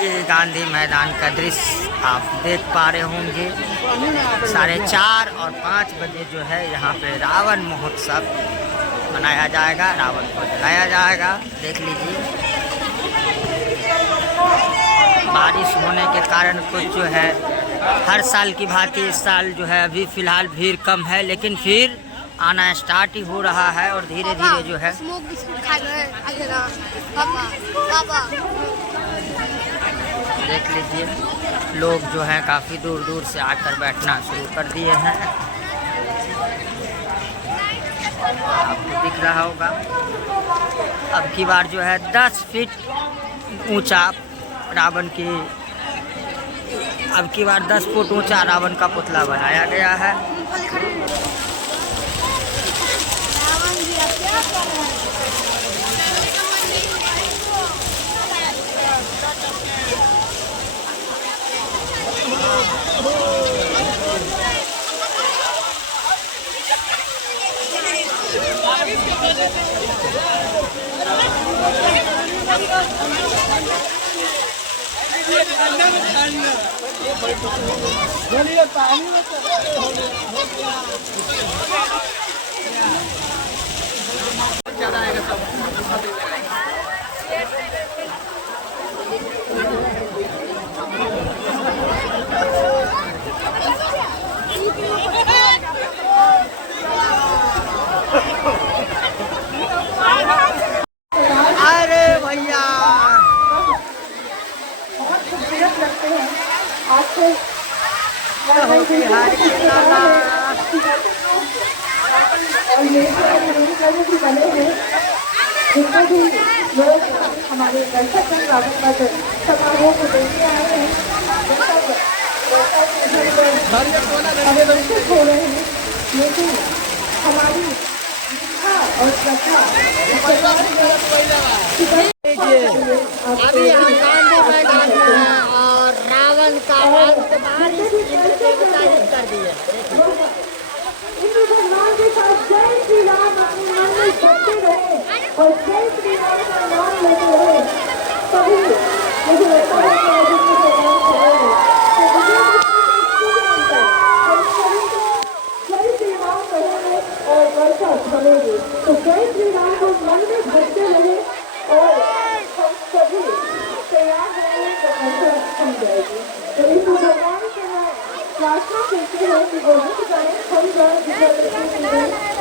ये गांधी मैदान का दृश्य आप देख पा रहे होंगे। 4:30 और 5 बजे जो है यहाँ पे रावण महोत्सव मनाया जाएगा, रावण को जलाया जाएगा। देख लीजिए, बारिश होने के कारण कुछ जो है हर साल की भांति इस साल जो है अभी फ़िलहाल भीड़ कम है, लेकिन फिर आना स्टार्ट ही हो रहा है और धीरे धीरे जो है देख लीजिए लोग जो हैं काफ़ी दूर दूर से आकर बैठना शुरू कर दिए हैं। आपको दिख रहा होगा अब की बार जो है 10 फीट ऊंचा रावण की अब की बार 10 फुट ऊंचा रावण का पुतला बनाया गया है। अरे भैया जितने भी लोग हमारे दर्शक हैं रावण का समारोह को देखने आए हैं, आकर्षित हो रहे हैं, लेकिन हमारी इच्छा और श्रद्धा अभी हम गांधी मैदान में हैं और रावण का बारिश इंद्र देवता ही कर दिए। हिंदू भगवान के साथ जय श्री राम अपने मन में जपते रहे और जय श्री राम का नाम लेते रहे, तभी मुझे लगता है कि आज इसमें भगवान चलेंगे। तो मुझे हम सभी को जय श्री राम कहेंगे और वर्षा चलेगी। तो जय श्री राम को मन में भरते रहे और हम सभी तैयार रहेंगे तो वर्षा थम जाएगी। तो हिंदू भगवान से मैं प्रार्थना करते हैं कि वो रुक जाए, हम जाए,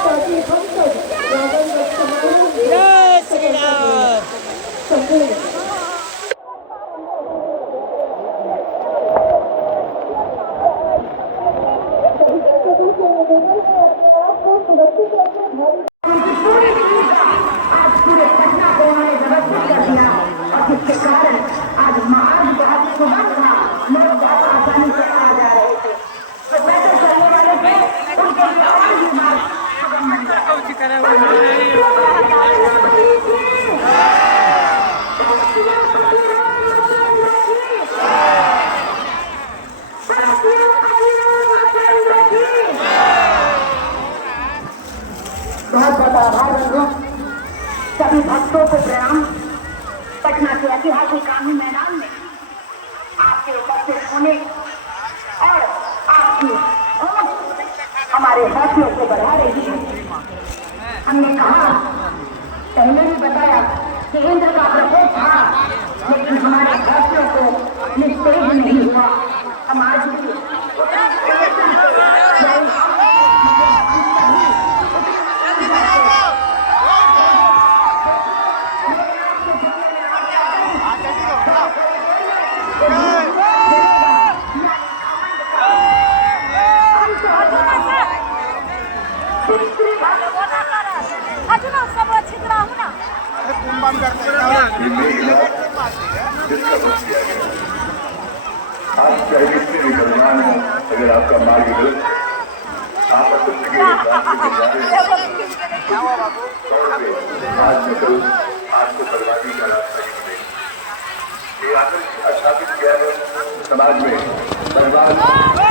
ताकि हम सब रावण का समारोह संपूर्ण सभी भक्तों को प्रणाम। पटना के ऐतिहासिक गांधी मैदान में आपके उपस्थित होने और आपकी हमारे हौसलों को बढ़ा रही है। हमने कहा, पहले भी बताया कि इंद्र का प्रकोप था, लेकिन हमारे हौसलों को निस्तेज नहीं हुआ। हम आज भी आप चाहे कितने भी बलवान हो, अगर आपका मार्ग गलत आप आपको बर्बादी का रास्ता ही मिलेगा। ये आदर्श स्थापित किया है समाज में बर्बाद आपको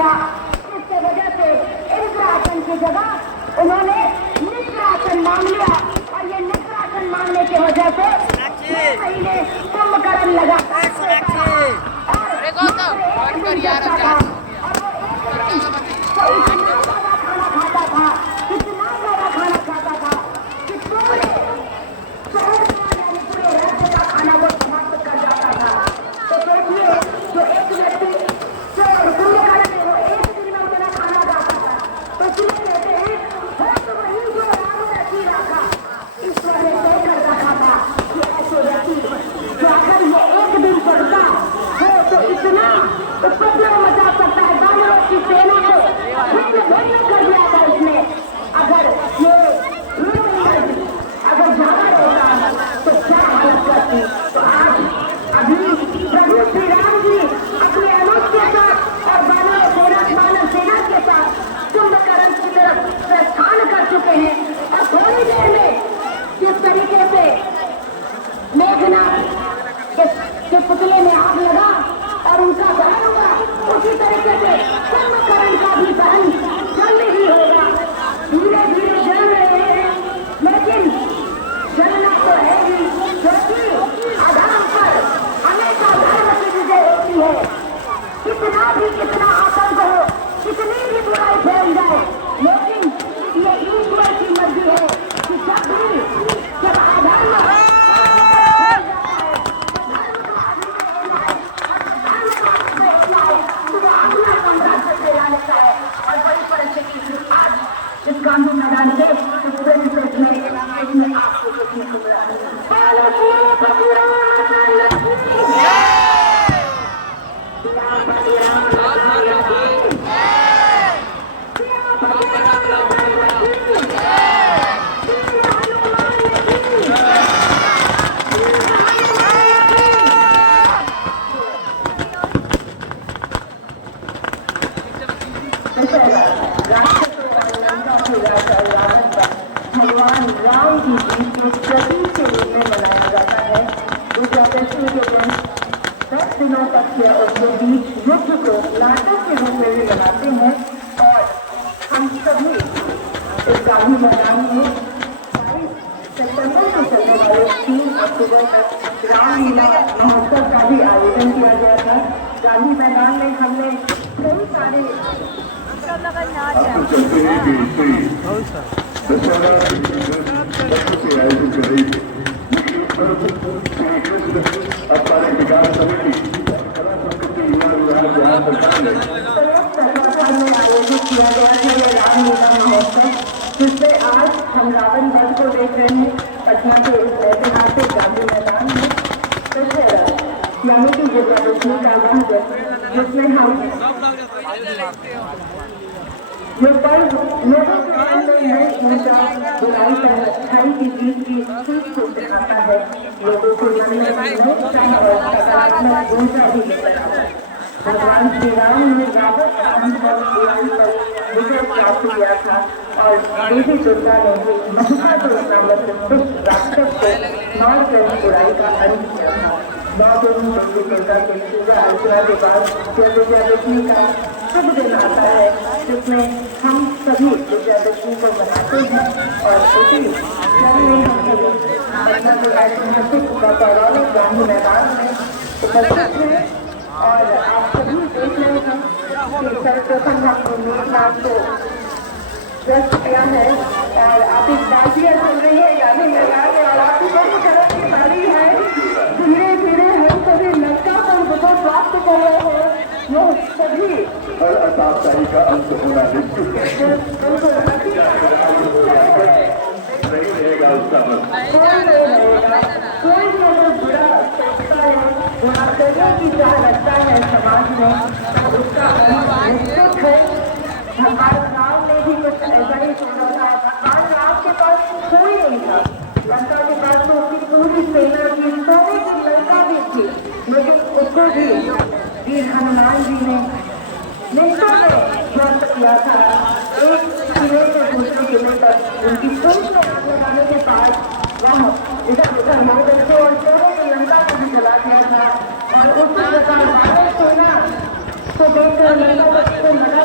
लिया, जिसके वजह से इंद्रासन की जगह उन्होंने निद्रासन मांग लिया। और ये निद्रासन मांगने की वजह से 6 महीने कुंभकर्ण लगा खाता था, इतना ज्यादा खाना खाता था कि पूरे शहर का पूरे राज्य का खाना वो समाप्त कर जाता था। तो सोचिए, जो एक व्यक्ति जो कुंभकर्ण है वो एक दिन में उतना खाना खाता था। तो इसलिए कहते हैं तो वही जो राम रची रखा, ईश्वर ने तय कर रखा था कि ऐसे व्यक्ति जो अगर ये एक दिन पड़ता है तो इतना उपद्रव मचा सकता है, दानवों की सेना को भिन्न कर दिया था इसने। अगर ये अगर ज्यादा रहता तो क्या हालत करती। तो आज अभी प्रभु श्री राम जी अपने अनुज के साथ और मानव सेना के साथ कुंभकर्ण की तरफ प्रस्थान कर चुके हैं। और थोड़ी देर में जिस तरीके से मेघनाथ के पुतले में आग लगा और उनका दहन हुआ, उसी तरीके से कुंभकर्ण का भी दहन जल्द ही होगा। धीरे धीरे जल रहे हैं, लेकिन जलना तो है ही, क्योंकि अधर्म पर हमेशा धर्म की विजय होती है। कितना आतंक हो, कितनी भी बुराई फैल जाए, लेकिन ये ईश्वर की मर्जी है कि जब अधर्म और बड़ी परिस्थिति आज इस गांधी मैदान के पूरे देश में इसमें आपको देखने को मिला भगवान राम की जीत के प्रतीक के रूप में मनाया जाता है। विजयादशमी के दिन 10 दिनों तक के बीच युद्ध को नाटक के रूप में भी मनाते हैं। और हम सभी इस गांधी मैदान में 22 सितंबर को चलने वाले 3 अक्टूबर तक रामलीला महोत्सव का भी आयोजन किया गया था। गांधी मैदान में हमने कई सारे आयोजित किया गया था ये रामलीला महोत्सव, जिससे आज हम रावण वध को देख रहे हैं पटना के इस ऐतिहासिक गांधी मैदान में। यानी कि विजयादशमी का वध, जिसमें हम ये पर्व लोगों के अंदर नई ऊर्जा, बुराई पर अच्छाई की जीत की सीख को दिखाता है। लोगों को मन में नई उत्साह और सकारात्मक ऊर्जा भी देता है। भगवान श्री राम ने रावण का अनुभव बुराई पर विजय प्राप्त किया था और देवी दुर्गा ने भी महिषासुर नामक दुष्ट राक्षस को मारकर बुराई का अंत किया था। 9 दिन देवी दुर्गा की पूजा अर्चना के बाद विजयादशमी का शुभ दिन आता है, जिसमें हम सभी विजयादशमी को मनाते हैं। और उसी क्षण में हम सभी पटना के ऐतिहासिक व पौराणिक गांधी मैदान में उपस्थित हैं। और आप सभी देख रहे हैं कि सर्वप्रथम हमने मेघनाथ को व्यस्त किया है और आप इस बाजियां चल रही है गांधी मैदान में और आपकी बड़ी तरफ की बारी है। धीरे धीरे हम सभी लंका को प्राप्त कर रहे हैं। वो सभी हर असावधानी का अंत होना निश्चित है। नहीं रहेगा उसका कोई भी अगर बुरा सोचता है, बुरा करने की चाह रखता है समाज में, तो उसका निश्चित है। भगवान राम ने भी कुछ ऐसा ही सोचा था। भगवान राम के पास कोई नहीं था, लंका के पास तो उसकी पूरी सेना थी, सोने की लंका भी थी, लेकिन उसको भी वीर हनुमान जी ने निश्चय में ध्वस्त किया था। एक किले से दूसरे किले तक उनकी पूंछ में आग लगाने के बाद वह इधर उधर हो गए थे और सोने की लंका को भी जला दिया था। और उस प्रकार वानर सेना को देखकर लंका को मना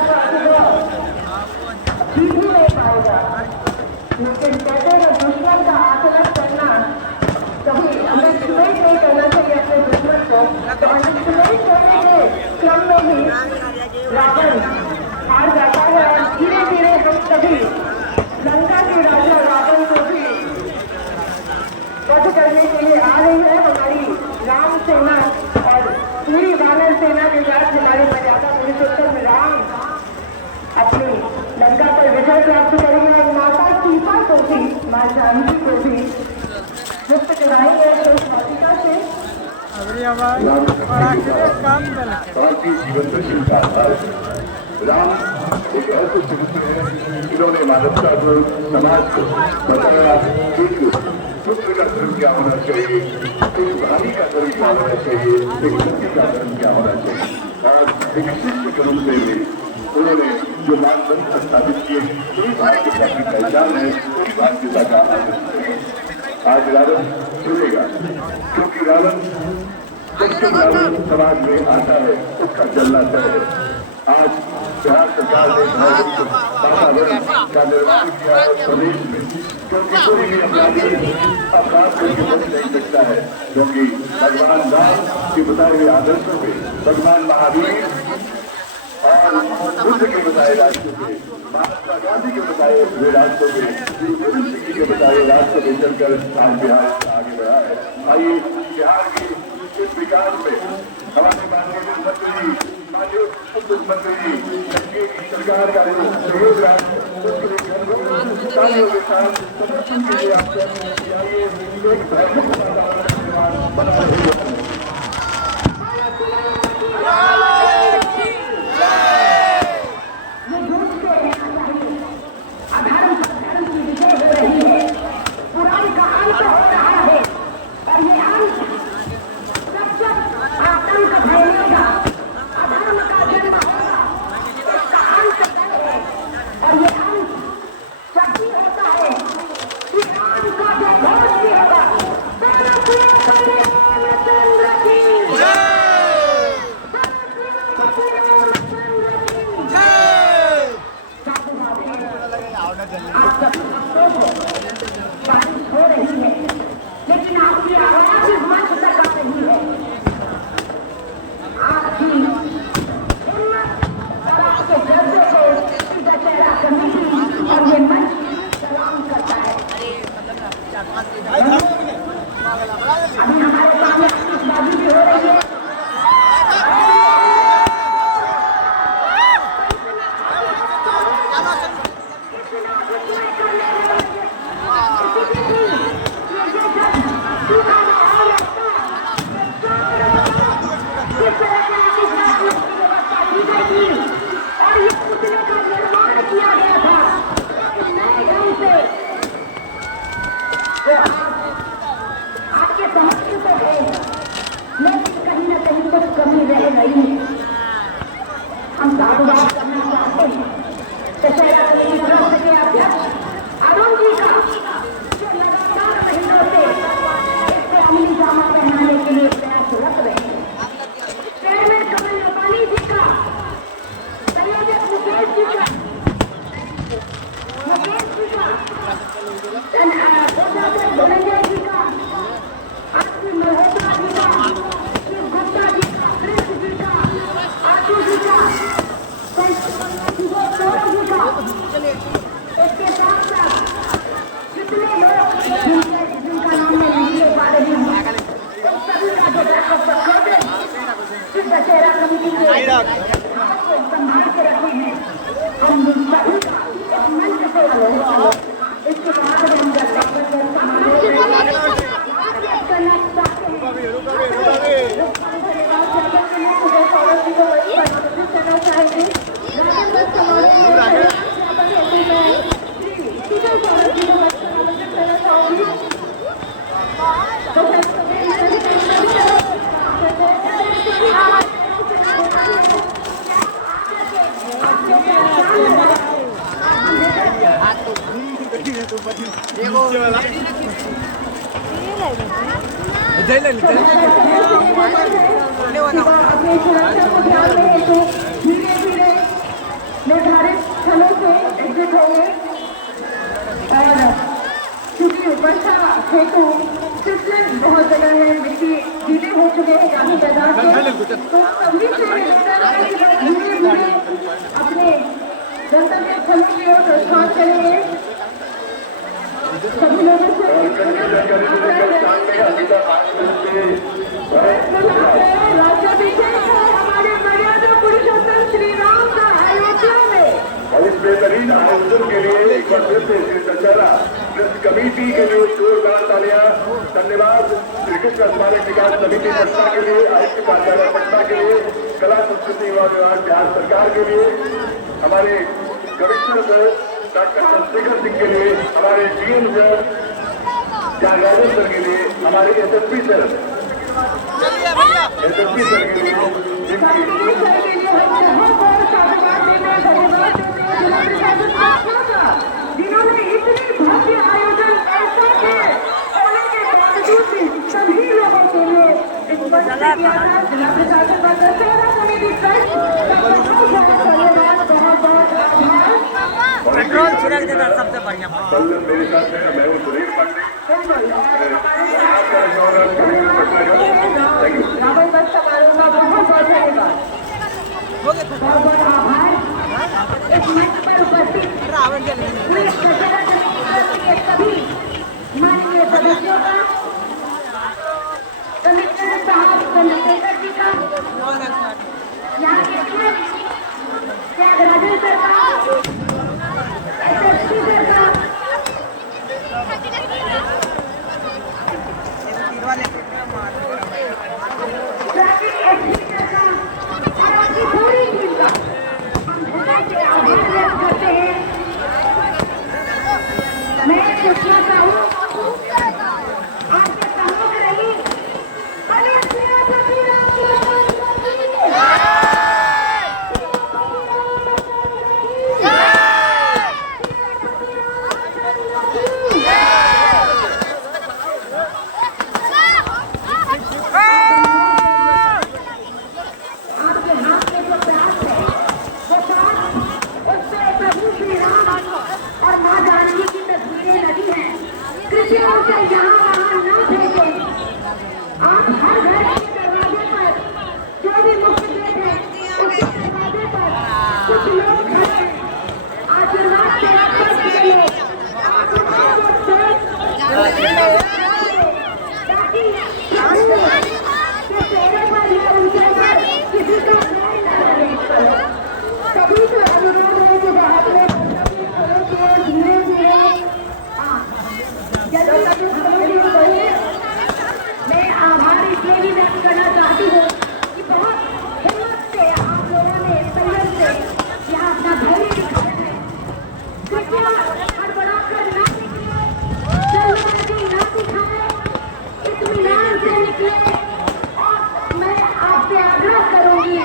क्रम में ही रावण हार जाता है और धीरे धीरे हम सभी लंका के राजा रावण को भी वध करने के लिए आ रही है। हमारी राम सेना और पूरी वानर सेना के साथ हमारे मर्यादा पुरुषोत्तम राम अपनी लंका पर विजय प्राप्त करेंगे और माता सीता को भी, माँ जानकी को भी मुक्त कराएंगे उस मातिका से। जीवन दर्शन का आधार है। राम एक ऐसे चरित्र है जिन्होंने मानवता को, समाज को बताया एक पुत्र का धर्म क्या होना चाहिए, एक भाई का धर्म क्या होना चाहिए, एक पति का धर्म क्या होना चाहिए, और एक शिष्य के रूप में भी उन्होंने जो मानदंड स्थापित किए, वही भारतीयता की पहचान है, वही भारतीयता का आदर्श। आज रावण चलेगा क्योंकि रावण रावण समाज में आता है, उसका चलना तय है। आज बिहार सरकार ने वातावरण का निर्माण किया है प्रदेश में, क्योंकि कोई भी अपराधी अपराध करके बच नहीं सकता है, क्योंकि भगवान राम के बताए हुए आदर्शों में, भगवान महावीर और बुद्ध के बताए रास्तों पे, महात्मा गांधी के बताए हुए रास्तों पे, गुरु गोविंद सिंह जी के बताए हुए रास्तों पे चलकर आज बिहार आगे बढ़ा है। आइए बिहार की इस विकास में हमारे माननीय मुख्यमंत्री जी, माननीय उप मुख्यमंत्री जी, एनडीए की सरकार का जो सहयोग रहा उसके लिए तालियों के साथ समर्थन के लिए आपसे आइए एक धार्मिक वातावरण बना रही है। बारिश हो रही है, लेकिन आपकी आवाज इस मंच तक आ रही है। आपकी हिम्मत और आपके जज्बे को दशहरा कमेटी और ये मंच सलाम करता है। अभी हमारे सामने आतिशबाजी भी हो रही है। और ये पुतले का निर्माण किया गया था नए ढंग से, तो आपके समक्ष तो है, लेकिन कहीं न कहीं कुछ कमी रह गई है। हम साधुवाद करना चाहते हैं दशहरा कमेटी ट्रस्ट के अध्यक्ष अरुण जी का, जो लगातार महीनों से इससे अमली जामा पहनाने के लिए प्रयासरत रहे हैं। चेयरमैन कमल नेपाली जी का, संयोजक मुकेश जी का, धनंजय जी का, आरती मल्होत्रा जी का, शिव गुप्ता जी का, कृष्ण जी का, आशु जी का, सौरभ जी का, इसके साथ साथ जितने लोग जिनका नाम मैं नहीं ले पा रही हूँ, सभी का जो दशहरा कमेटी के संभाल के रखे हैं, हम सभी का एक मंच से इसके बाद हम करना चाहते धीरे-धीरे निर्धारित स्थलों से एग्जिट होंगे और क्योंकि वर्षा हेतु फिसलन बहुत जगह है, मिट्टी गीले हो चुके हैं काफी मैदान से, तो सभी से स्थलों की ओर प्रस्थान करेंगे। सभी लोगों से राज्याभिषेक है हमारे मर्यादा पुरुषोत्तम श्री राम का अयोध्या में। और इस बेहतरीन आयोजन के लिए एक बार फिर से श्री दशहरा ट्रस्ट कमेटी के लिए जोरदार तालियां। धन्यवाद श्री कृष्ण स्मारक विकास समिति पटना के लिए, आयुक्त कार्यालय पटना के लिए, कला संस्कृति एवं विभाग बिहार सरकार के लिए, हमारे commissioner sir doctor Chandrashekhar Singh के लिए, हमारे डीएम सर त्यागराजन सर के लिए, हमारे एसएसपी सर के लिए जिन्होंने इतनी भव्य आयोजन ऐसा के होने के बावजूद भी सभी लोगों के लिए इस मंच से किया था। जिला प्रशासन का दशहरा समिति ट्रस्ट का धन्यवाद, बहुत बहुत आभार। पेट्रोल छिड़क देता सबसे बढ़िया। मेरे साथ है, मैं हूँ सुरेश पांडे। रावण वध समारोह का बहुत बहुत धन्यवाद, बहुत बहुत आभार। इस मंच पर उपस्थित पूरे दशहरा समिति के सभी माननीय सदस्यों का, कमिश्नर साहब चंद्रशेखर जी का, यहाँ के त्यागराजन सर का, एसएसपी सर का, ट्रैफिक एसपी सर का और आपकी पूरी टीम का हम धन्यवाद के आभार व्यक्त करते हैं। मैं पूछना चाहूँ आपके सहयोग रही बने श्री राम की आपके हाथ में जो प्रयास है वो साथ उससे प्रभु श्री राम और माँ जानकी की तस्वीरें लगी हैं। कृपया उसे यहाँ वहाँ न फेंकें। आप हर घर के दरवाजे पर जो भी मुख्य गेट है उसके दरवाजे पर कुछ लोग खड़े हैं, आशीर्वाद से आपके लिए ताकि के चेहरे पर या उनके पर किसी का ध्यान न लगे। सभी से अनुरोध है कि वह अपने धीरे धीरे जल्दी बढ़िए। मैं आभार इसलिए भी व्यक्त करना चाहती हूँ कि बहुत हिम्मत से आप लोगों ने संयम से यहाँ अपना धैर्य दिखाया है। कृपया हड़बड़ा कर ना निकले, जल्दबाजी ना दिखाए, इत्मीनान से निकले। और मैं आपसे आग्रह करूंगी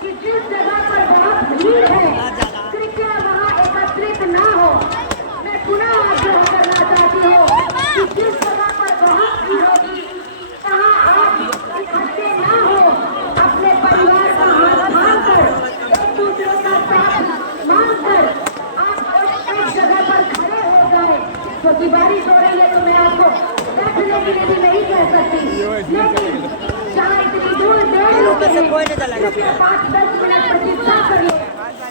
कि जिस जगह पर बहुत भीड़ है कृपया वहाँ एकत्रित ना हो। मैं पुनः आग्रह करना चाहती हूँ कि जिस जगह पर बहुत भीड़ होगी वहाँ आप इकट्ठे ना हो। अपने परिवार का हाथ थामकर, एक दूसरे का साथ मांगकर आप एक जगह पर खड़े हो जाए। क्योंकि बारिश हो रही है तो मैं आपको बैठने के लिए भी नहीं कह सकती, लेकिन जहाँ इतनी दूर देर रुके हैं, कृपया 5-10 मिनट प्रतीक्षा करिए।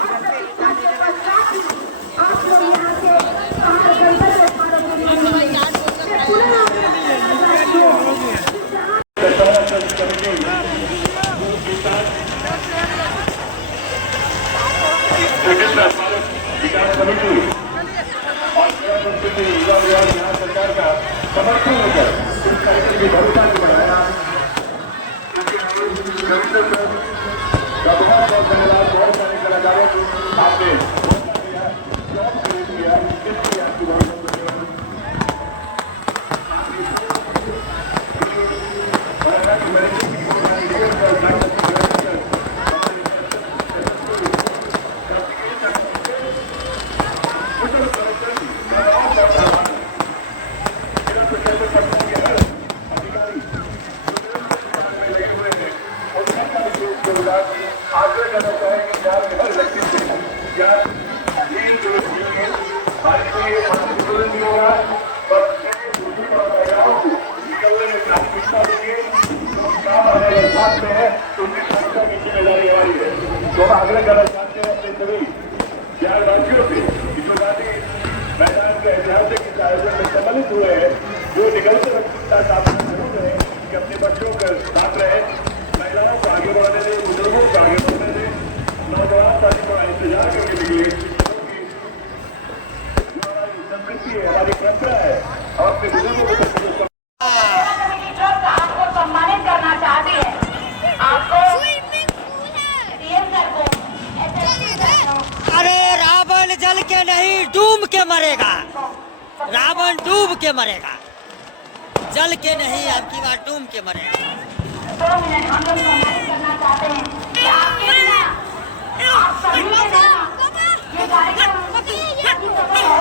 और प्रतीक्षा के पश्चात आप लोग यहाँ से बाहर गणतंत्र स्मारक के लिए निकलेंगे। मैं पुनः आग्रह करना चाहती हूँ कि जहाँ दशहरा ट्रस्ट कमेटी श्री कृष्ण स्मारक विकास समिति और कला संस्कृति युवा विभाग बिहार सरकार का समर्थन होकर इस कार्यक्रम की भव्यता को बढ़ाया। कमिश्नर सर का बहुत बहुत धन्यवाद। बहुत सारे कलाकारों को आपने जॉब क्रिएट किया, इसलिए आपकी बहुत बहुत धन्यवाद। आग्रह करना चाहेंगे कि आप हर व्यक्ति से या ये जो है भारतीय आंदोलन भी होगा और दूसरी परंपराओं को निकलने में प्राथमिकता देंगे। तो काम हमारे साथ में है तो उनकी सुरक्षा की जिम्मेदारी हमारी है। तो हम आग्रह करना चाहते हैं अपने सभी बिहारवासियों से मैदान के ऐतिहासिक इस आयोजन में सम्मिलित हुए हैं, जो निकलते वक्त साथ जरूर रहे कि अपने बच्चों के साथ रहे, महिलाओं को आगे बढ़ाने दें, बुजुर्गों को आगे बढ़ाने दें, नौजवान साथी को इंतजार करने के लिए, क्योंकि जो हमारी संस्कृति है, हमारी परंपरा है, और अपने बुजुर्गों को आपको सम्मानित करना चाहते हैं। आपको डीएम सर को एसएसपी सर को अरे रावण जल के नहीं डूब के मरेगा, रावण डूब के मरेगा, जल के नहीं, अब की बार डूब के मरेगा। 2 मिनट हम लोग सम्मानित करना